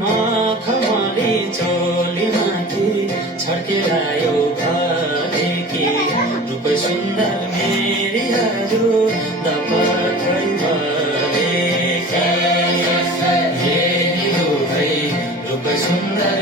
मखमली चोलीमाथि छर्केर आयो भनेकी रूप सुन्दर मेरी हजुर दपखै भनेकी रूप सुन्दर